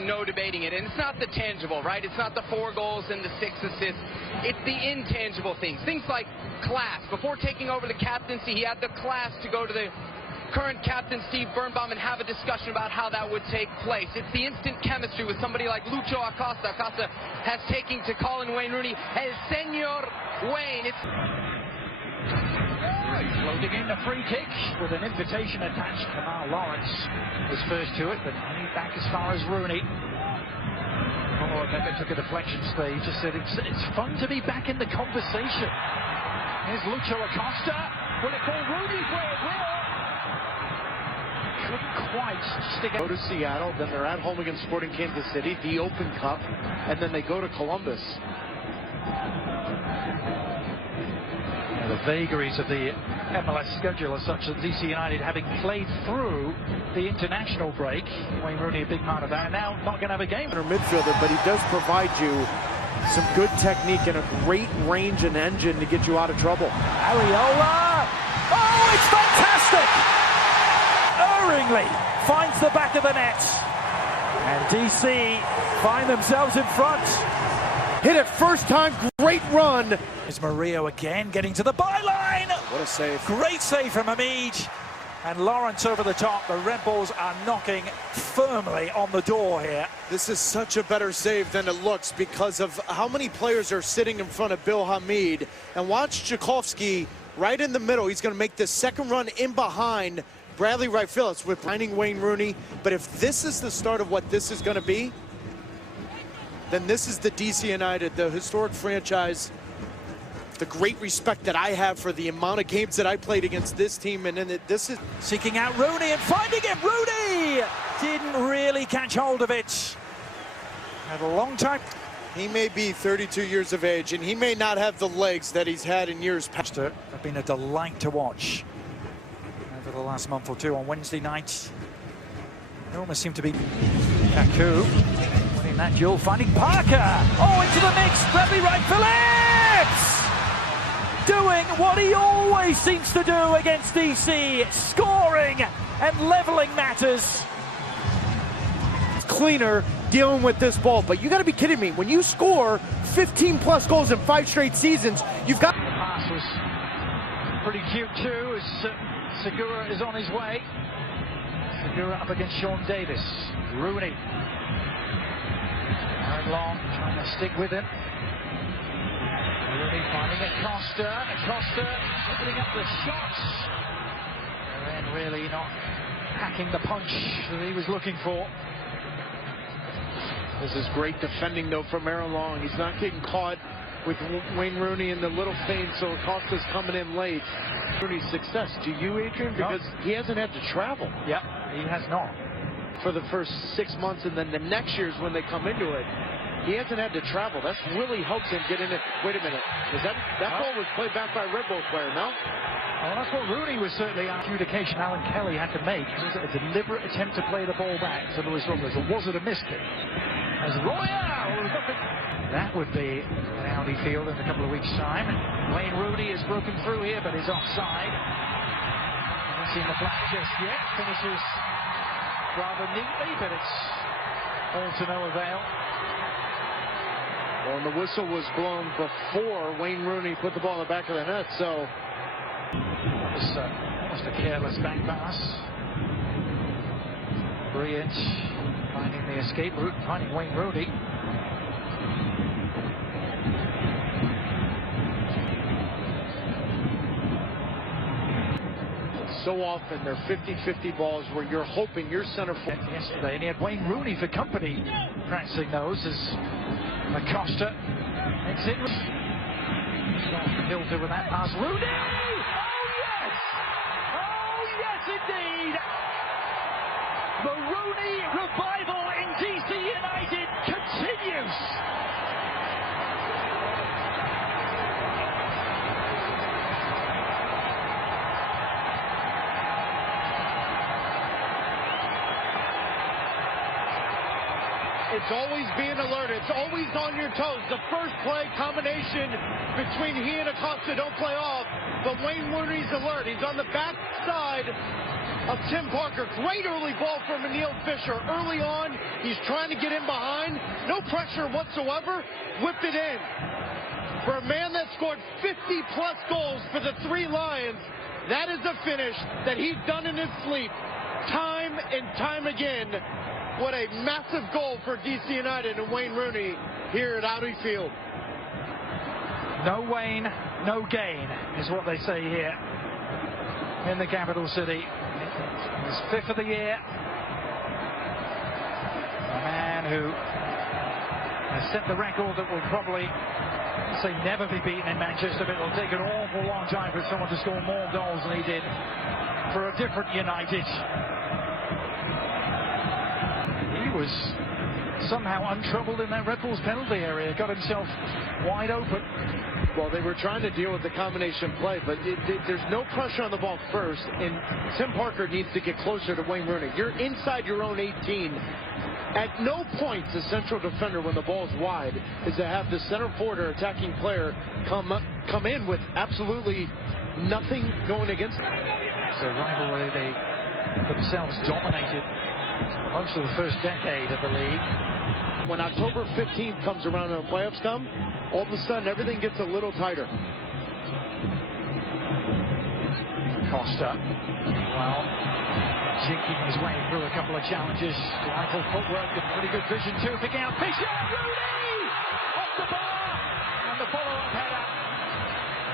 no debating it. And it's not the tangible, right? It's not the 4 goals and the 6 assists. It's the intangible things. Things like class. Before taking over the captaincy, he had the class to go to the current captain, Steve Birnbaum, and have a discussion about how that would take place. It's the instant chemistry with somebody like Luciano Acosta. Acosta has taken to calling Wayne Rooney El Senor Wayne. It's floating in a free kick with an invitation attached. Kamal Lawrence was first to it, but only back as far as Rooney. Oh, Pepe took a deflection stage. Just said it's fun to be back in the conversation. Here's Luciano Acosta. Will it call Rooney for it? Couldn't quite stick it. Go to Seattle, then they're at home against Sporting Kansas City, the Open Cup, and then they go to Columbus. The vagaries of the MLS schedule are such that DC United, having played through the international break, Wayne Rooney a big part of that, and now not going to have a game. Midfielder, but he does provide you some good technique and a great range and engine to get you out of trouble. Arriola! Oh, it's fantastic! Erringly finds the back of the net. And DC find themselves in front. Hit it first time, great run. It's Murillo again getting to the byline. What a save. Great save from Hamid. And Lawrence over the top. The Red Bulls are knocking firmly on the door here. This is such a better save than it looks because of how many players are sitting in front of Bill Hamid. And watch Tchaikovsky right in the middle. He's going to make this second run in behind Bradley Wright-Phillips with finding Wayne Rooney. But if this is the start of what this is going to be, then this is the DC United, the historic franchise, the great respect that I have for the amount of games that I played against this team. And then this is seeking out Rooney and finding him. Rooney didn't really catch hold of it. Had a long time. He may be 32 years of age, and he may not have the legs that he's had in years past. Have been a delight to watch over the last month or two. On Wednesday night, there almost seemed to be Kaku winning that duel, finding Parker. Oh, into the mix, Bradley Wright-Phillips! Doing what he always seems to do against DC, scoring and leveling matters. Cleaner dealing with this ball, but you got to be kidding me. When you score 15 plus goals in 5 straight seasons, you've got... The pass was pretty cute too, as Segura is on his way. Segura up against Sean Davis. Rooney. Aaron Long trying to stick with him. Rooney finding Acosta. Acosta opening up the shots. And then really not packing the punch that he was looking for. This is great defending, though, from Aaron Long. He's not getting caught with Wayne Rooney in the little feint, so Acosta's coming in late. Rooney's success. Do you, Adrian? Because he hasn't had to travel. Yeah, he has not. For the first 6 months, and then the next year's when they come into it, he hasn't had to travel. That's really helps him get in it. Wait a minute. Is that ball was played back by a Red Bull player, no? Well, that's what Rooney was certainly adjudication Alan Kelly had to make. Was it a deliberate attempt to play the ball back to Luis Robles, or was it a miskick? As Royale, that would be an Audi Field in a couple of weeks' time. Wayne Rooney has broken through here, but is offside. Haven't seen the flag just yet. Finishes rather neatly, but it's all to no avail. Well, and the whistle was blown before Wayne Rooney put the ball in the back of the net, so... That was almost a careless back pass. Brilliant. Finding the escape route, finding Wayne Rooney. So often they're 50-50 balls where you're hoping your center forward. Yesterday, and he had Wayne Rooney for company, practicing those as Acosta makes it. Hilter with that pass. Rooney! Oh yes, indeed! The Rooney revival in DC United continues. It's always being alert. It's always on your toes. The first play combination between he and Acosta don't play off, but Wayne Rooney's alert. He's on the back side of Tim Parker. Great early ball from Neil Fisher. Early on, he's trying to get in behind. No pressure whatsoever. Whipped it in. For a man that scored 50-plus goals for the Three Lions, that is a finish that he's done in his sleep time and time again. What a massive goal for DC United and Wayne Rooney here at Audi Field. No Wayne, no gain, is what they say here in the capital city. His fifth of the year. A man who has set the record that will probably say never be beaten in Manchester, but it'll take an awful long time for someone to score more goals than he did for a different United. He was somehow untroubled in that Red Bulls penalty area, got himself wide open. Well, they were trying to deal with the combination play, but there's no pressure on the ball first, and Tim Parker needs to get closer to Wayne Rooney. You're inside your own 18. At no point the central defender, when the ball's wide, is to have the center forward or attacking player come in with absolutely nothing going against them. It's a rivalry they themselves dominated most of the first decade of the league. When October 15th comes around and the playoffs come, all of a sudden everything gets a little tighter. Costa, well, jinking his way through a couple of challenges. Delightful footwork and pretty good vision too. Picking out Fisher, Rooney! Off the bar! And the follow-up header.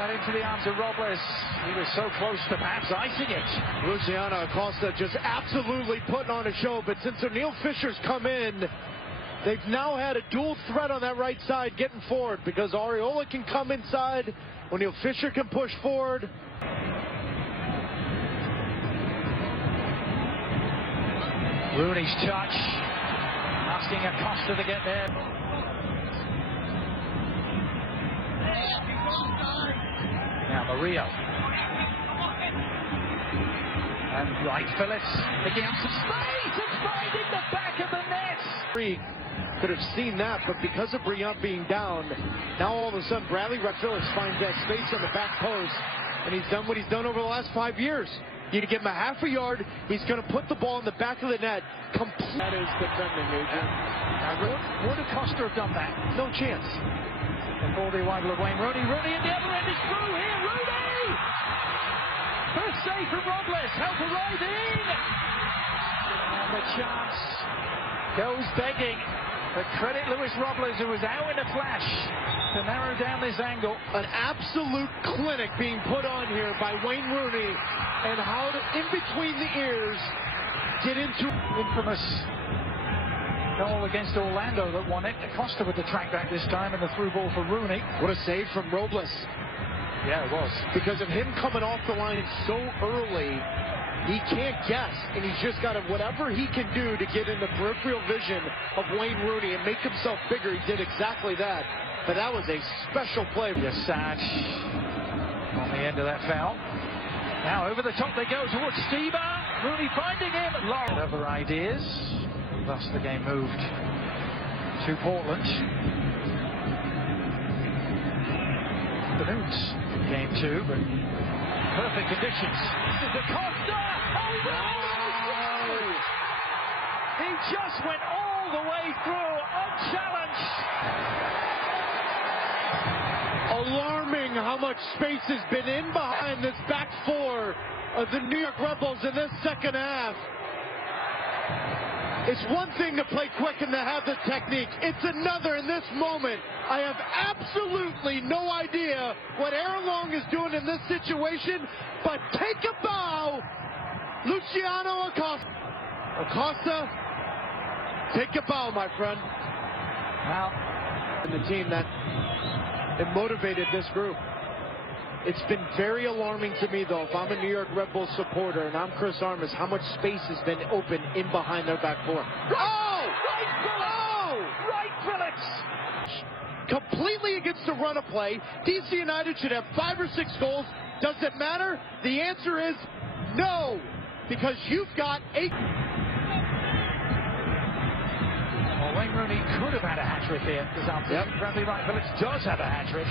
Right into the arms of Robles. He was so close to perhaps icing it. Luciano Acosta just absolutely putting on a show, but since Neil Fisher's come in, they've now had a dual threat on that right side getting forward, because Arriola can come inside when Neil Fisher can push forward. Rooney's touch, asking Acosta to get there. Now Mario. And Wright-Phillips picking up some space and finding the back of the net. Could have seen that, but because of Briant being down, now all of a sudden Wright-Phillips finds that space on the back post, and he's done what he's done over the last 5 years. You give him a half a yard, he's going to put the ball in the back of the net. That is defending, Adrian. Now, would Acosta have done that? No chance. Before the arrival of Wayne Rooney. Rooney at the other end is through here. Rooney! First save from Robles. Help arriving. And the chance goes begging. But credit Luis Robles, who was out in a flash to narrow down this angle. An absolute clinic being put on here by Wayne Rooney, and how to, in between the ears, get into infamous goal against Orlando that won it. Acosta with the track back this time, and the through ball for Rooney. What a save from Robles. Yeah, it was. Because of him coming off the line so early, he can't guess, and he's just got to, whatever he can do to get in the peripheral vision of Wayne Rooney and make himself bigger. He did exactly that. But that was a special play. Yassaj on the end of that foul. Now over the top they go towards Steva. Rooney finding him. Other ideas. Thus the game moved to Portland. Afternoons game 2, but perfect conditions. This is Acosta. Oh, wow! He just went all the way through, unchallenged. Alarming how much space has been in behind this back four of the New York Red Bulls in this second half. It's one thing to play quick and to have the technique. It's another in this moment. I have absolutely no idea what Aaron Long is doing in this situation, but take a bow, Luciano Acosta. Acosta, take a bow, my friend. Now, and the team that motivated this group. It's been very alarming to me, though, if I'm a New York Red Bulls supporter and I'm Chris Armas, how much space has been open in behind their back four. Wright-Phillips! Completely against the run of play. DC United should have 5 or 6 goals. Does it matter? The answer is no, because you've got 8. Well, Wayne Rooney could have had a hat-trick here this afternoon. Yep. Bradley Wright-Phillips does have a hat-trick.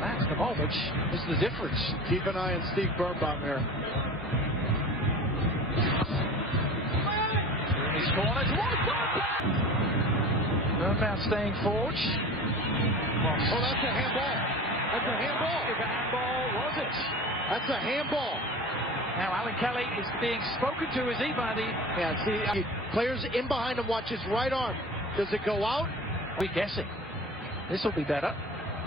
That Stamovich is the difference. Keep an eye on Steve Birnbaum here. Rooney's corner towards Birnbaum staying forward. Oh, that's a handball. That's a handball. If a handball, was it? That's a handball. Now Alan Kelly is being spoken to, is he, by the... Yeah, see, players in behind him, watch his right arm. Does it go out? We're guessing. This will be better.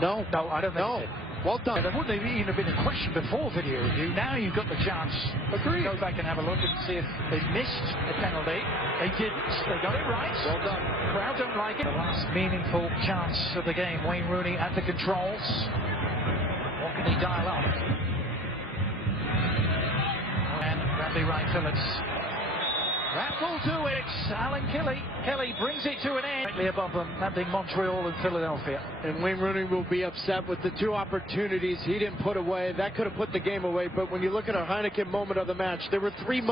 No. No, I don't think No. it did. Well done. There wouldn't have even been a question before video review. Now you've got the chance Agreed. to go back and have a look and see if they missed a penalty. They didn't. They got it right. Well done. Crowd don't like it. The last meaningful chance of the game. Wayne Rooney at the controls. What can he dial up? And Bradley Wright-Phillips. That will do it. Alan Kelly. Kelly brings it to an end. Slightly above them, that being Montreal and Philadelphia. And Wayne Rooney will be upset with the two opportunities he didn't put away. That could have put the game away. But when you look at our Heineken moment of the match, there were three moments.